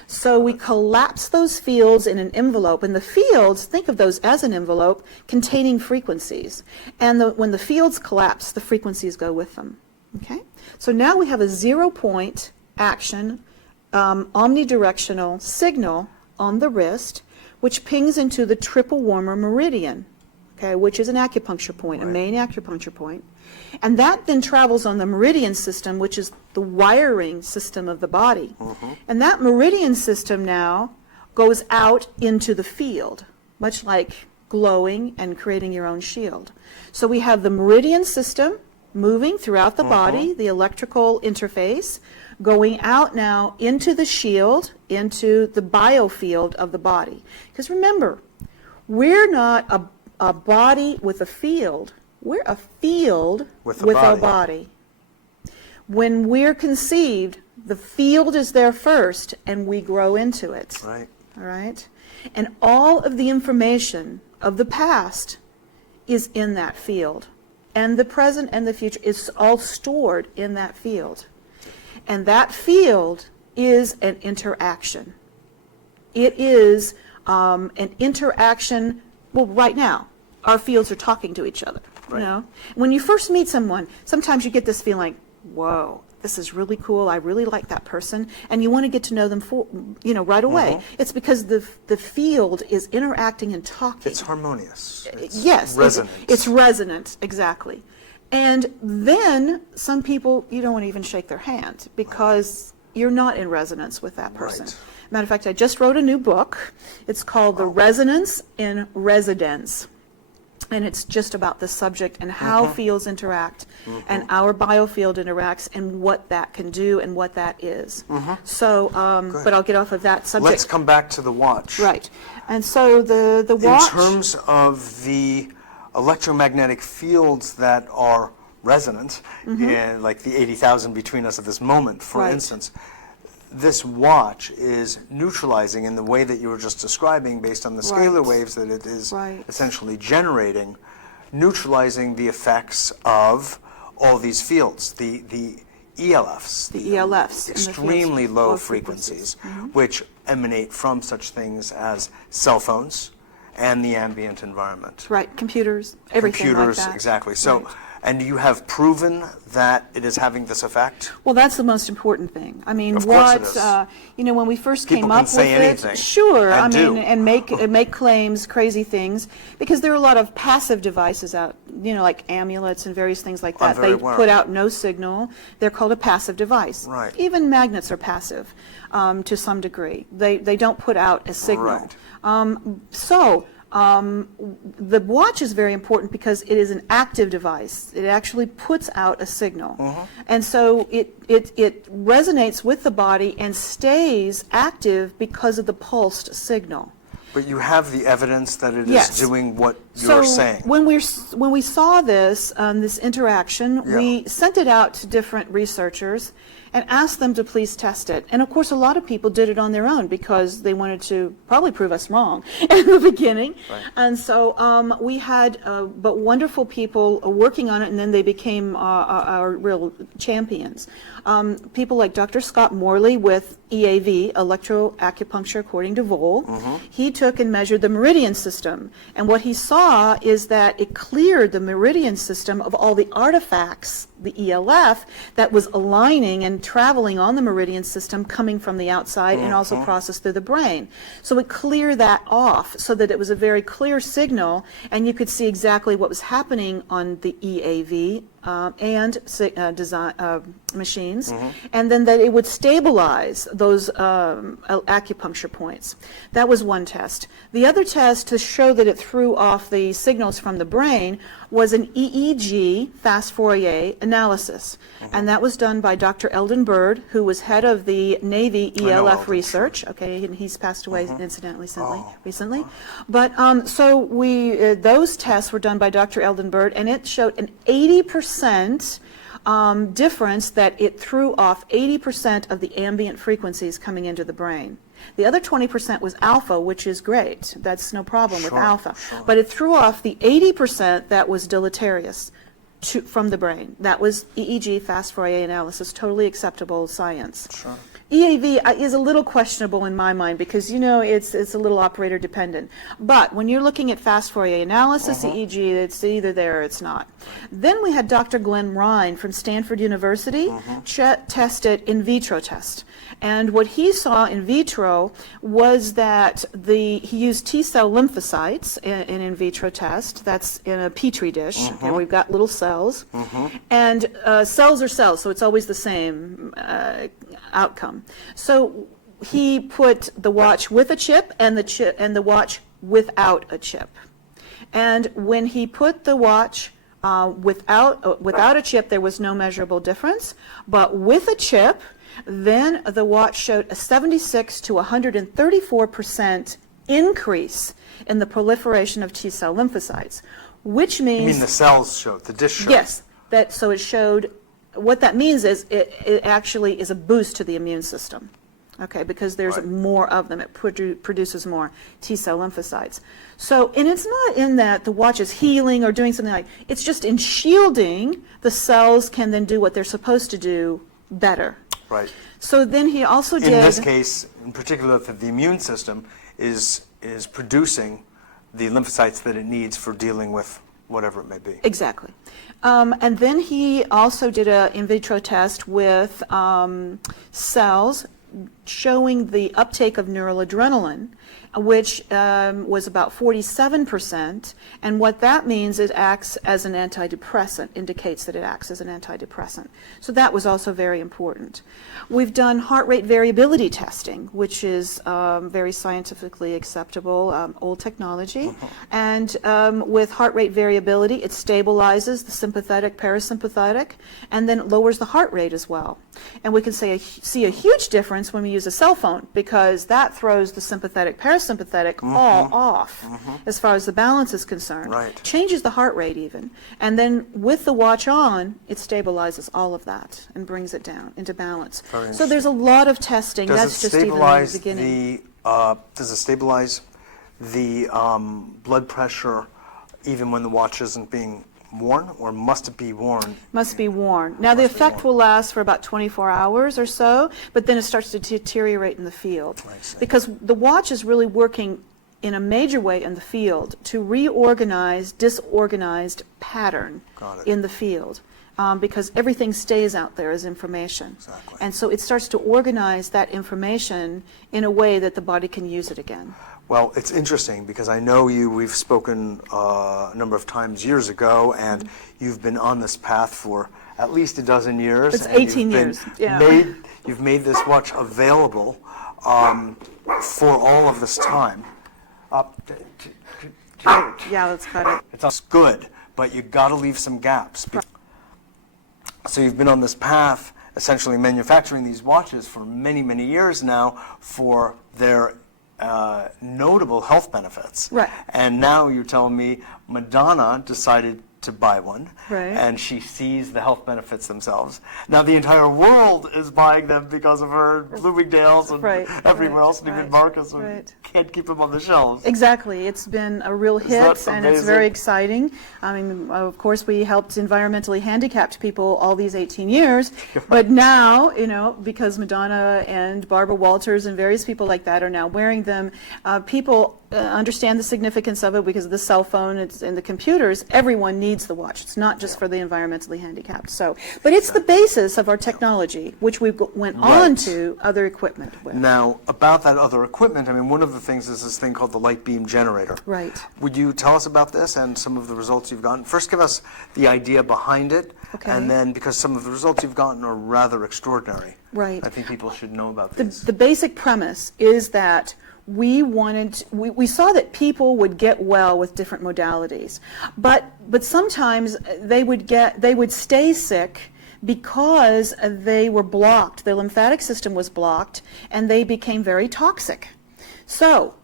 So we collapse those fields in an envelope, and the fields, think of those as an envelope containing frequencies. And when the fields collapse, the frequencies go with them. Okay? So now we have a 0-point action, omnidirectional signal on the wrist, which pings into the triple warmer meridian, okay, which is an acupuncture point, right. A main acupuncture point. And that then travels on the meridian system, which is the wiring system of the body. Mm-hmm. And that meridian system now goes out into the field, much like glowing and creating your own shield. So we have the meridian system moving throughout the body, the electrical interface, going out now into the shield, into the biofield of the body. Because remember, we're not a body with a field. We're a field with our body. When we're conceived, the field is there first, and we grow into it. Right. All right? And all of the information of the past is in that field. And the present and the future is all stored in that field. And that field is an interaction. It is an interaction, well, right now, our fields are talking to each other. Right. You know? When you first meet someone, sometimes you get this feeling, whoa, this is really cool, I really like that person, and you want to get to know them right away. It's because the field is interacting and talking. It's harmonious. Yes. Resonant. It's resonant, exactly. And then some people, you don't want to even shake their hand because you're not in resonance with that person. Right. Matter of fact, I just wrote a new book. It's called The Resonance in Residence. And it's just about the subject and how fields interact and our biofield interacts and what that can do and what that is. So, but I'll get off of that subject. Let's come back to the watch. Right. And so the watch... In terms of the electromagnetic fields that are resonant, like the 80,000 between us at this moment, for Right. instance, this watch is neutralizing in the way that you were just describing based on the scalar waves that it is essentially generating, neutralizing the effects of all these fields, the ELFs, The ELFs. extremely low frequencies, which emanate from such things as cell phones and the ambient environment. Right, computers, everything Computers, like that. exactly. So, Right. and you have proven that it is having this effect? Well, that's the most important thing. I mean, Of course it is. when we first People came can up say with anything, it, sure, and do. and make claims, crazy things, because there are a lot of passive devices out, like amulets and various things like I'm that. very They aware. put out no signal. They're called a passive device. Right. Even magnets are passive to some degree. They don't put out a signal. Right. The watch is very important because it is an active device. It actually puts out a signal. And so it resonates with the body and stays active because of the pulsed signal. But you have the evidence that it Yes. is doing what you're saying. When we saw this interaction, we sent it out to different researchers and asked them to please test it. And of course, a lot of people did it on their own because they wanted to probably prove us wrong in the beginning. Right. And so we had but wonderful people working on it, and then they became our real champions. People like Dr. Scott Morley with EAV, electro-acupuncture according to Vol. He took and measured the meridian system. And what he saw is that it cleared the meridian system of all the artifacts, the ELF, that was aligning and traveling on the meridian system coming from the outside and also processed through the brain. So it cleared that off so that it was a very clear signal, and you could see exactly what was happening on the EAV and design machines, and then that it would stabilize those acupuncture points. That was one test. The other test to show that it threw off the signals from the brain was an EEG fast Fourier analysis, and that was done by Dr. Eldon Bird, who was head of the Navy ELF research. Okay, and he's passed away incidentally recently. But so those tests were done by Dr. Eldon Bird, and it showed an 80% difference, that it threw off 80% of the ambient frequencies coming into the brain. The other 20% was alpha, which is great. That's no problem with alpha. But it threw off the 80% that was deleterious from the brain. That was EEG fast Fourier analysis, totally acceptable science. EAV is a little questionable in my mind because, you know, it's a little operator dependent. But when you're looking at fast Fourier analysis, EEG, it's either there or it's not. Then we had Dr. Glenn Ryan from Stanford University tested in vitro test. And what he saw in vitro was that he used T-cell lymphocytes in vitro test. That's in a Petri dish. And we've got little cells. And cells are cells, so it's always the same outcome. So he put the watch with a chip and the watch without a chip. And when he put the watch without a chip, there was no measurable difference. But with a chip, then the watch showed a 76 to 134% increase in the proliferation of T-cell lymphocytes, which means... You mean the cells showed, the dish showed? Yes. So it showed, what that means is it actually is a boost to the immune system, okay, because there's more of them. It produces more T-cell lymphocytes. So, and it's not in that the watch is healing or doing something like, it's just in shielding, the cells can then do what they're supposed to do better. Right. So then he also did... In this case, in particular, the immune system is producing the lymphocytes that it needs for dealing with whatever it may be. Exactly. And then he also did an in vitro test with cells showing the uptake of neuroadrenaline, which was about 47%. And what that means, it acts as an antidepressant, indicates that it acts as an antidepressant. So that was also very important. We've done heart rate variability testing, which is very scientifically acceptable, old technology. And with heart rate variability, it stabilizes the sympathetic, parasympathetic, and then lowers the heart rate as well. And we can see a huge difference when we use a cell phone, because that throws the sympathetic, parasympathetic all off as far as the balance is concerned. Right. Changes the heart rate even. And then with the watch on, it stabilizes all of that and brings it down into balance. So there's a lot of testing. That's just even the beginning. Does it stabilize the blood pressure even when the watch isn't being worn, or must it be worn? Must be worn. Now the effect will last for about 24 hours or so, but then it starts to deteriorate in the field. Because the watch is really working in a major way in the field to reorganize disorganized pattern in the field. Because everything stays out there as information. Exactly. And so it starts to organize that information in a way that the body can use it again. Well, it's interesting because I know you, we've spoken a number of times years ago, and you've been on this path for at least a dozen years. It's 18 years, You've made this watch available for all of this time. Yeah, let's cut it. It's good, but you've got to leave some gaps. So you've been on this path, essentially manufacturing these watches for many, many years now for their notable health benefits. Right. And now you're telling me Madonna decided to buy one, and she sees the health benefits themselves. Now the entire world is buying them because of her Bloomingdale's and everywhere else, and even Marcus can't keep them on the shelves. Exactly. It's been a real hit, and it's very exciting. I mean, of course, we helped environmentally handicapped people all these 18 years, but now, you know, because Madonna and Barbara Walters and various people like that are now wearing them, people understand the significance of it because of the cell phone and the computers. Everyone needs the watch. It's not just for the environmentally handicapped. So, but it's the basis of our technology, which we went on to other equipment with. Now, about that other equipment, I mean, one of the things is this thing called the light beam generator. Right. Would you tell us about this and some of the results you've gotten? First, give us the idea behind it, and then, because some of the results you've gotten are rather extraordinary. Right. I think people should know about this. The basic premise is that we saw that people would get well with different modalities, but sometimes they would stay sick because they were blocked. Their lymphatic system was blocked, and they became very toxic. So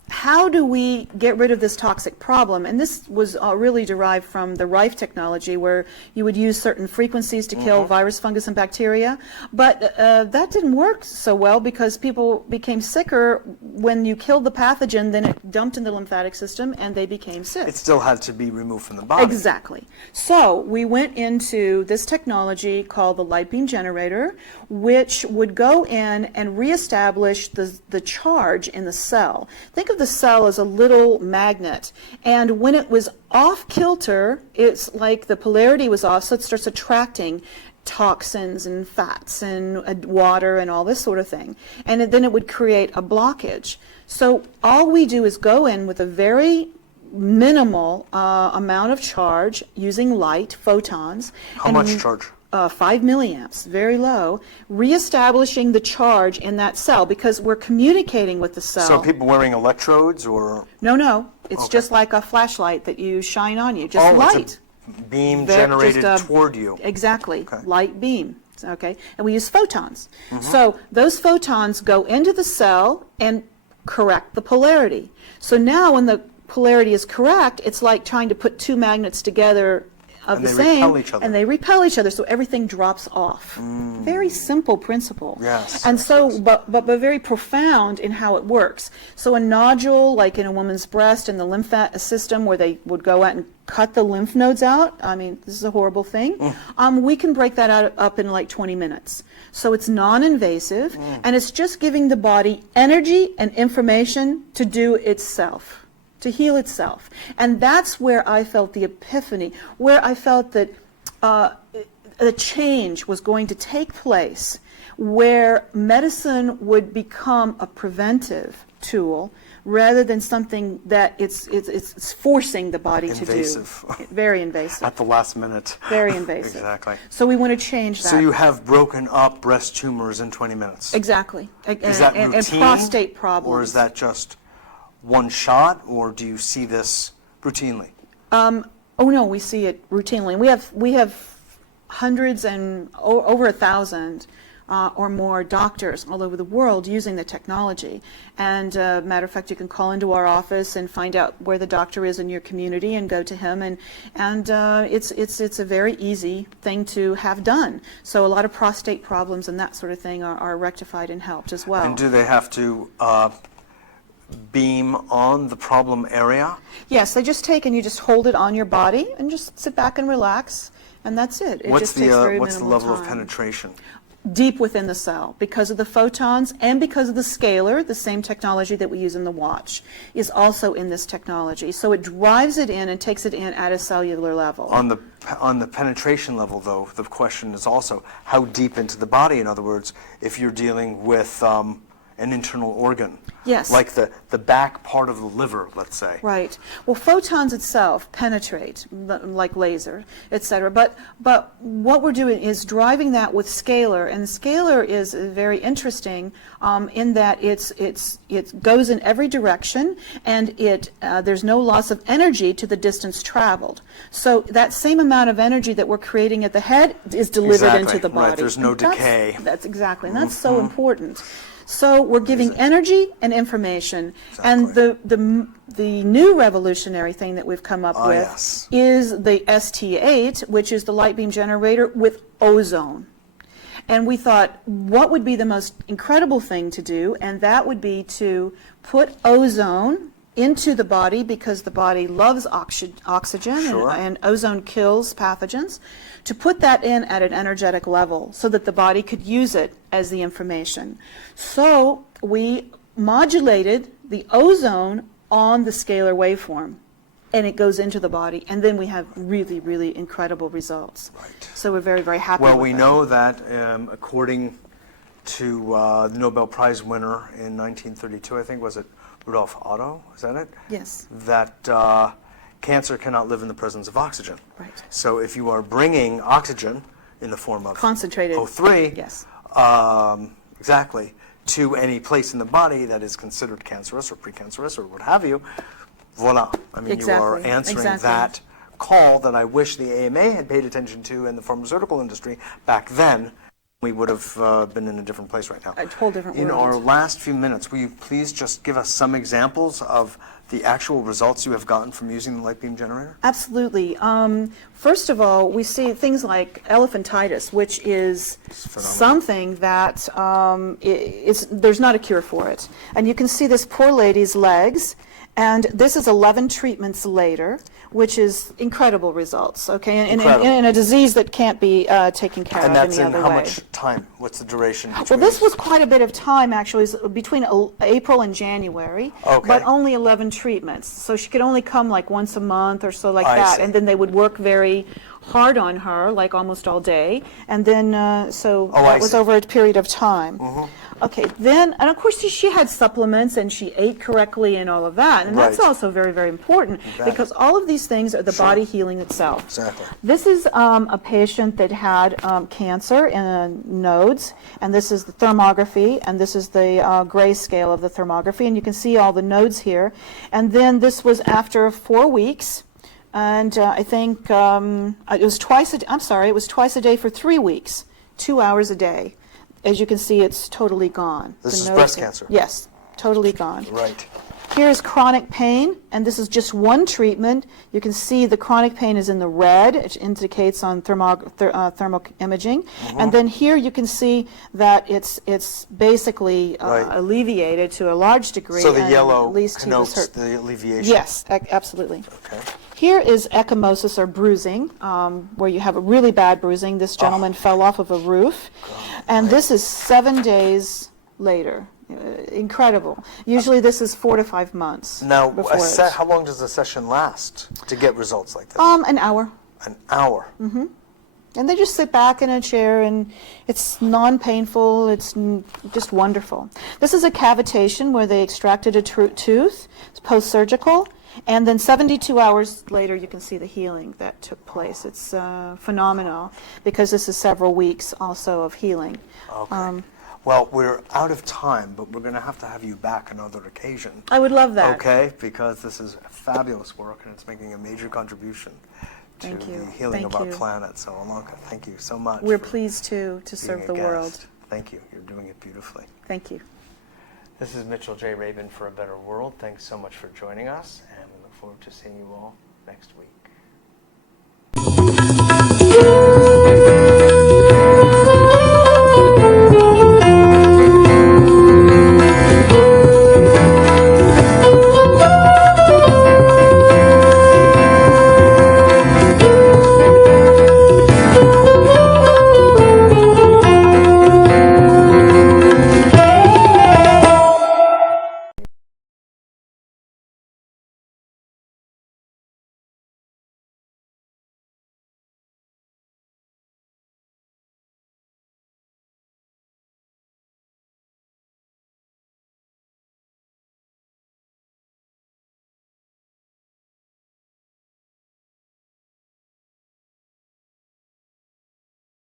how do we get rid of this toxic problem? And this was really derived from the Rife technology, where you would use certain frequencies to kill virus, fungus, and bacteria. But that didn't work so well because people became sicker. When you killed the pathogen, then it dumped in the lymphatic system and they became sick. It still had to be removed from the body. Exactly. So we went into this technology called the light beam generator, which would go in and reestablish the charge in the cell. Think of the cell as a little magnet, and when it was off kilter, it's like the polarity was off, so it starts attracting toxins and fats and water and all this sort of thing, and then it would create a blockage. So all we do is go in with a very minimal amount of charge using light, photons. How much charge? 5 milliamps, very low, reestablishing the charge in that cell because we're communicating with the cell. So people wearing electrodes or? No, it's Okay. just like a flashlight that you shine on you, just light. It's a beam generated toward you. Exactly, Okay. light beam. Okay, and we use photons. So those photons go into the cell and correct the polarity. So now when the polarity is correct, it's like trying to put two magnets together of And the they same, repel each other. and they repel each other, so everything drops off. Very simple principle. Yes, And yes, so, yes. but very profound in how it works. So a nodule, like in a woman's breast, in the lymphatic system, where they would go out and cut the lymph nodes out, I mean, this is a horrible thing, we can break that up in like 20 minutes. So it's non-invasive, and it's just giving the body energy and information to do itself, to heal itself. And that's where I felt the epiphany, where I felt that a change was going to take place, where medicine would become a preventive tool rather than something that it's forcing the body Invasive. to do. Very invasive. At the last minute. Very invasive. Exactly. So we want to change that. So you have broken up breast tumors in 20 minutes. Exactly. Is that routine? And prostate problems. Or is that just one shot, or do you see this routinely? Oh no, we see it routinely. We have hundreds and over 1,000 or more doctors all over the world using the technology. And matter of fact, you can call into our office and find out where the doctor is in your community and go to him. And it's a very easy thing to have done. So a lot of prostate problems and that sort of thing are rectified and helped as well. And do they have to beam on the problem area? Yes, they just take and you just hold it on your body and just sit back and relax, and that's it. It What's just takes very the minimal level of time. penetration? Deep within the cell, because of the photons and because of the scalar, the same technology that we use in the watch, is also in this technology. So it drives it in and takes it in at a cellular level. On the penetration level, though, the question is also how deep into the body. In other words, if you're dealing with an internal organ. Yes. Like the back part of the liver, let's say. Right. Well, photons itself penetrate like laser, etc. But what we're doing is driving that with scalar, and scalar is very interesting in that it goes in every direction, and there's no loss of energy to the distance traveled. So that same amount of energy that we're creating at the head is delivered into the body. Right. There's no decay. That's exactly, and that's so important. So we're giving energy and information, and the new revolutionary thing that we've come up with yes. is the ST8, which is the light beam generator with ozone. And we thought, what would be the most incredible thing to do? And that would be to put ozone into the body, because the body loves oxygen, Sure. and ozone kills pathogens, to put that in at an energetic level so that the body could use it as the information. So we modulated the ozone on the scalar waveform, and it goes into the body, and then we have really, really incredible results. Right. So we're very, very happy Well, with we that. know that according to the Nobel Prize winner in 1932, I think, was it Rudolf Otto? Is that it? Yes. That cancer cannot live in the presence of oxygen. Right. So if you are bringing oxygen in the form of Concentrated. O3, Yes. Exactly, to any place in the body that is considered cancerous or precancerous or what have you, voila. I mean, you are Exactly. answering Exactly. that call that I wish the AMA had paid attention to in the pharmaceutical industry back then, we would have been in a different place right now. A whole different In world. our last few minutes, will you please just give us some examples of the actual results you have gotten from using the light beam generator? Absolutely. First of all, we see things like elephantitis, which is something that there's not a cure for it. And you can see this poor lady's legs, and this is 11 treatments later, which is incredible results, okay, in a disease that can't be taken care of any other way. And that's in how much time? What's the duration between? Well, this was quite a bit of time, actually, between April and January, Okay. but only 11 treatments. So she could only come like once a month or so like I that, see. and then they would work very hard on her, like almost all day, and then so I that was see. over a period of time. Okay, then, and of course she had supplements and she ate correctly and all of that, and that's Right. also very, very important bet. because all of these things are the body healing itself. Exactly. This is a patient that had cancer in nodes, and this is the thermography, and this is the gray scale of the thermography, and you can see all the nodes here. And then this was after 4 weeks, and I think it was twice a day for 3 weeks, 2 hours a day. As you can see, it's totally gone. This The is nodes breast are- cancer. Yes, totally gone. Right. Here is chronic pain, and this is just one treatment. You can see the chronic pain is in the red, which indicates on thermal imaging. And then here you can see that it's basically Right. alleviated to a large degree. So the and yellow at least he was connotes hurt. the alleviation. Yes, absolutely. Okay. Here is ecchymosis or bruising, where you have a really bad bruising. This gentleman fell off of a roof, and this is 7 days later. Incredible. Usually this is 4 to 5 months. Now, before it's- how long does a session last to get results like this? an hour. An hour. And they just sit back in a chair, and it's non-painful. It's just wonderful. This is a cavitation where they extracted a tooth. It's post-surgical. And then 72 hours later, you can see the healing that took place. It's phenomenal because this is several weeks also of healing. Okay. Well, we're out of time, but we're going to have you back another occasion. I would love that. Okay, because this is fabulous work and it's making a major contribution to Thank you. the healing Thank of our you. planet. So, Ilonka, thank you so much. We're for pleased to being serve a the world. guest. Thank you. You're doing it beautifully. Thank you. This is Mitchell J. Rabin for A Better World. Thanks so much for joining us, and we look forward to seeing you all next week.